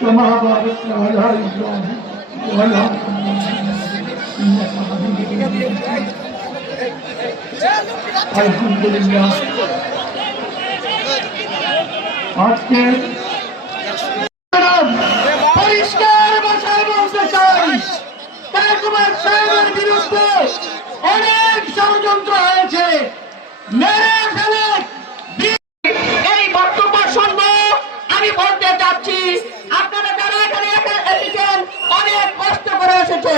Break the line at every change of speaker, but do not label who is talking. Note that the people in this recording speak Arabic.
كما باركت على ابراهيم وعلى ال ابراهيم انك حميد مجيد আলহামদুলিল্লাহ আজকে পরিষ্কার ভাষায় বলতে চাই বলতে